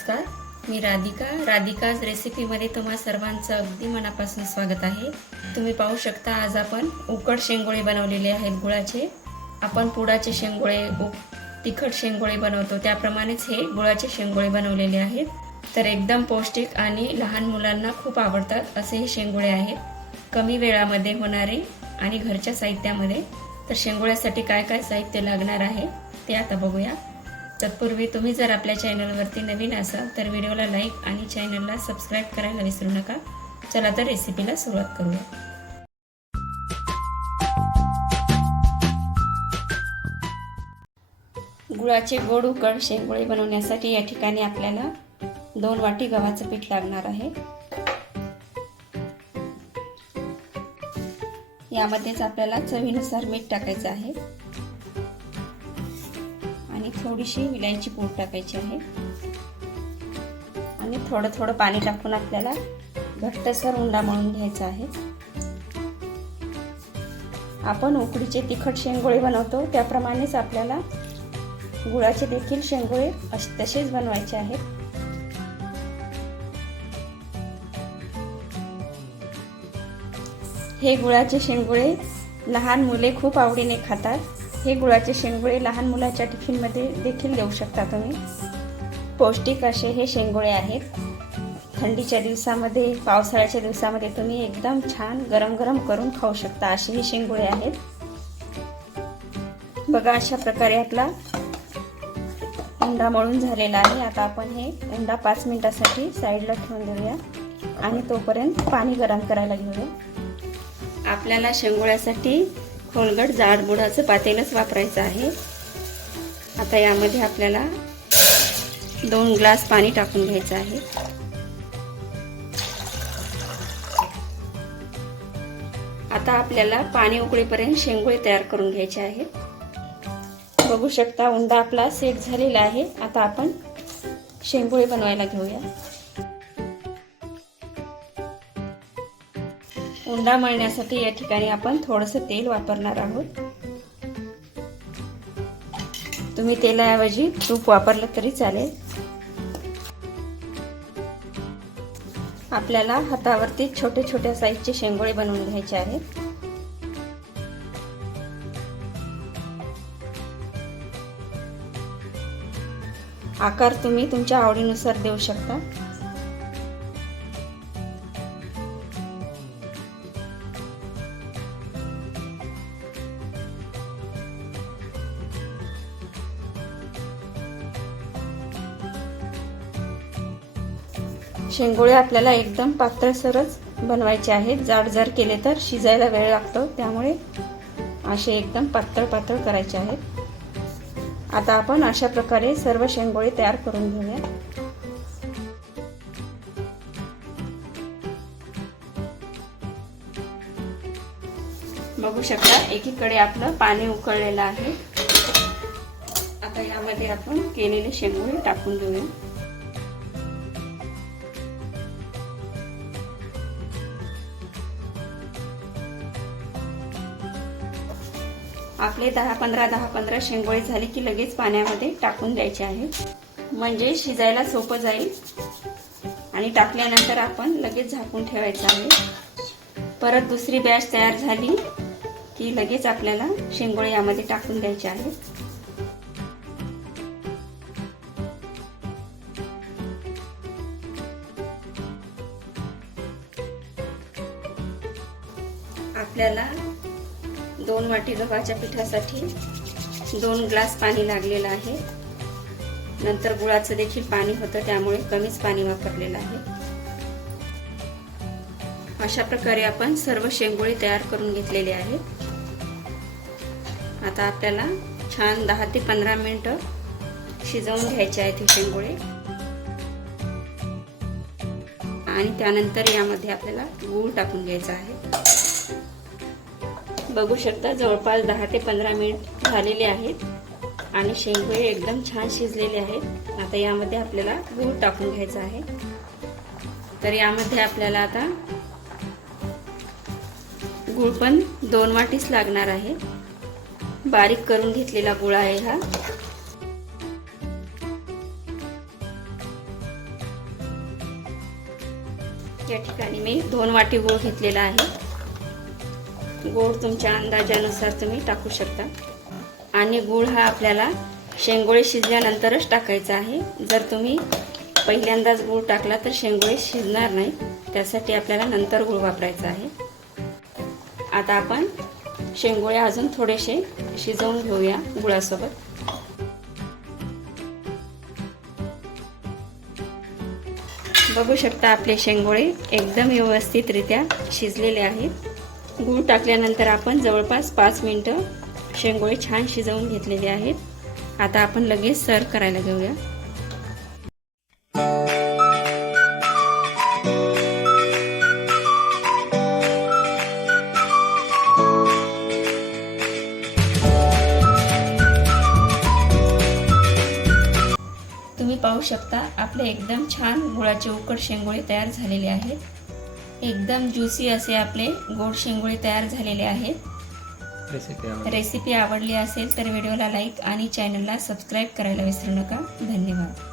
नमस्कार मी राधिका. राधिकाज रेसिपीमध्ये तुम्हा सर्वांचं अगदी मनापासून स्वागत आहे. तुम्ही पाहू शकता आज आपण उकड शेंगोळे बनवलेले आहेत गुळाचे. आपण पुडाचे शेंगोळे उक तिखट शेंगोळे बनवतो. त्याप्रमाणेच हे गुळाचे शेंगोळे बनवलेले आहेत. तर एकदम पौष्टिक आणि लहान मुलांना खूप आवडतात असे हे शेंगोळे आहेत. कमी वेळामध्ये होणारे आणि घरच्या साहित्यामध्ये. तर शेंगोळ्यासाठी काय काय साहित्य लागणार आहे ते आता बघूया. तत्पूर्वी तुम्ही जर आपल्या चॅनलवरती नवीन असाल तर व्हिडिओला लाईक आणि चॅनलला सबस्क्राईब करायला विसरू नका. चला तर रेसिपीला सुरुवात करूया. गुळाचे गोड उकड शेंगोळे बनवण्यासाठी या ठिकाणी आपल्याला दोन वाटी गव्हाचं पीठ लागणार आहे. यामध्येच आपल्याला चवीनुसार मीठ टाकायचं आहे. आणि थोडीशी विलायची पूड टाकायची आहे. आणि थोडं थोडं पाणी टाकून आपल्याला घट्टसर उंडा मळून घ्यायचा आहे. आपण उकडीचे तिखट शेंगोळे बनवतो त्याप्रमाणेच आपल्याला गुळाचे देखील शेंगोळे तसेच बनवायचे आहेत. हे गुळाचे शेंगोळे लहान मुले खूप आवडीने खातात. हे गुळाचे शेंगोळे लहान मुलाच्या टिफिनमध्ये देखील देऊ शकता तुम्ही. पौष्टिक असे हे शेंगोळे आहेत. थंडीच्या दिवसामध्ये पावसाळ्याच्या दिवसामध्ये तुम्ही एकदम छान गरम गरम करून खाऊ शकता असे हे शेंगोळे आहेत. बघा अशा प्रकारे आपला उंडा मळून झालेला आहे. आता आपण हे उंडा पाच मिनिटासाठी साईडला ठेवून देऊया आणि तोपर्यंत पाणी गरम करायला घेऊया. आपल्याला शेंगोळ्यासाठी खोलगट जाड बुडाचं पातेलच वापरायचं आहे. आता यामध्ये आपल्याला दोन ग्लास पाणी टाकून घ्यायचं आहे. आता आपल्याला पाणी उकळीपर्यंत शेंगोळे तयार करून घ्यायचे आहेत. बघू शकता उंडा आपला सेट झालेला आहे. आता आपण शेंगोळे बनवायला घेऊया. उंडा मळण्यासाठी या ठिकाणी आपण थोडंसं तेल वापरणार आहोत. तुम्ही तेलाऐवजी तूप वापरलं तरी चालेल. आपल्याला हातावरती छोटे छोट्या साईजचे शेंगोळे बनवून घ्यायचे आहेत. आकार तुम्ही तुमच्या आवडीनुसार देऊ शकता. शेंगोळे आपल्याला एकदम पातळसरच बनवायचे आहेत. जाड जर केले तर शिजायला वेळ लागतो. त्यामुळे असे एकदम पातळ पातळ करायचे आहेत. आता आपण अशा प्रकारे सर्व शेंगोळे तयार करून घेऊया. बघू शकता एकीकडे आपलं पाणी उकळलेलं आहे. आता यामध्ये आपण केलेले शेंगोळे टाकून देऊया. आपले दहा पंधरा दहा पंधरा शेंगोळे झाले की लगेच पाण्यामध्ये टाकून द्यायचे आहे. म्हणजे शिजायला सोपं जाईल. आणि टाकल्यानंतर आपण लगेच झाकून ठेवायचं आहे. परत दुसरी बॅच तयार झाली की लगेच आपल्याला शेंगोळे यामध्ये टाकून द्यायचे आहे. आपल्याला दोन वाटी गव्हाच्या पिठासाठी दोन ग्लास पाणी लागलेलं आहे. नंतर गुळाचं देखील पाणी होतं त्यामुळे कमीच पाणी वापरलेलं आहे. अशा प्रकारे आपण सर्व शेंगोळी तयार करून घेतलेले आहेत. आता आपल्याला छान दहा ते पंधरा मिनटं शिजवून घ्यायचे आहेत हे शेंगोळे. आणि त्यानंतर यामध्ये आपल्याला गूळ टाकून घ्यायचा आहे. बघू शकता जवळपास दहा ते पंधरा मिनिट झालेले आहेत आणि शेंगोळे एकदम छान शिजलेले आहेत. आता यामध्ये आपल्याला गूळ टाकून घ्यायचा आहे. तर यामध्ये आपल्याला आता गूळ पण दोन वाटीच लागणार आहे. बारीक करून घेतलेला गुळ आहे हा. या ठिकाणी मी दोन वाटी गूळ घेतलेला आहे. गूळ तुमच्या अंदाजानुसार तुम्ही टाकू शकता. आणि गूळ हा आपल्याला शेंगोळे शिजल्यानंतरच टाकायचा आहे. जर तुम्ही पहिल्यांदाच गूळ टाकला तर शेंगोळे शिजणार नाही. त्यासाठी आपल्याला नंतर गूळ वापरायचा आहे. आता आपण शेंगोळे अजून थोडेसे शिजवून घेऊया गुळासोबत. बघू शकता आपले शेंगोळे एकदम व्यवस्थितरित्या शिजलेले आहेत. गूळ टाकल्यानंतर आपण जवळपास पाच मिनटं शेंगोळे छान शिजवून घेतलेले आहेत. आता आपण लगेच सर्व करायला घेऊया. तुम्ही पाहू शकता आपले एकदम छान गुळाचे उकड शेंगोळे तयार झालेले आहेत. एकदम ज्युसी असे आपले गोड शेंगोळे तयार झालेले आहेत. रेसिपी आवडली. रेसिपी आवडली असेल तर व्हिडिओला लाईक आणि चॅनलला सबस्क्राईब करायला विसरू नका. धन्यवाद.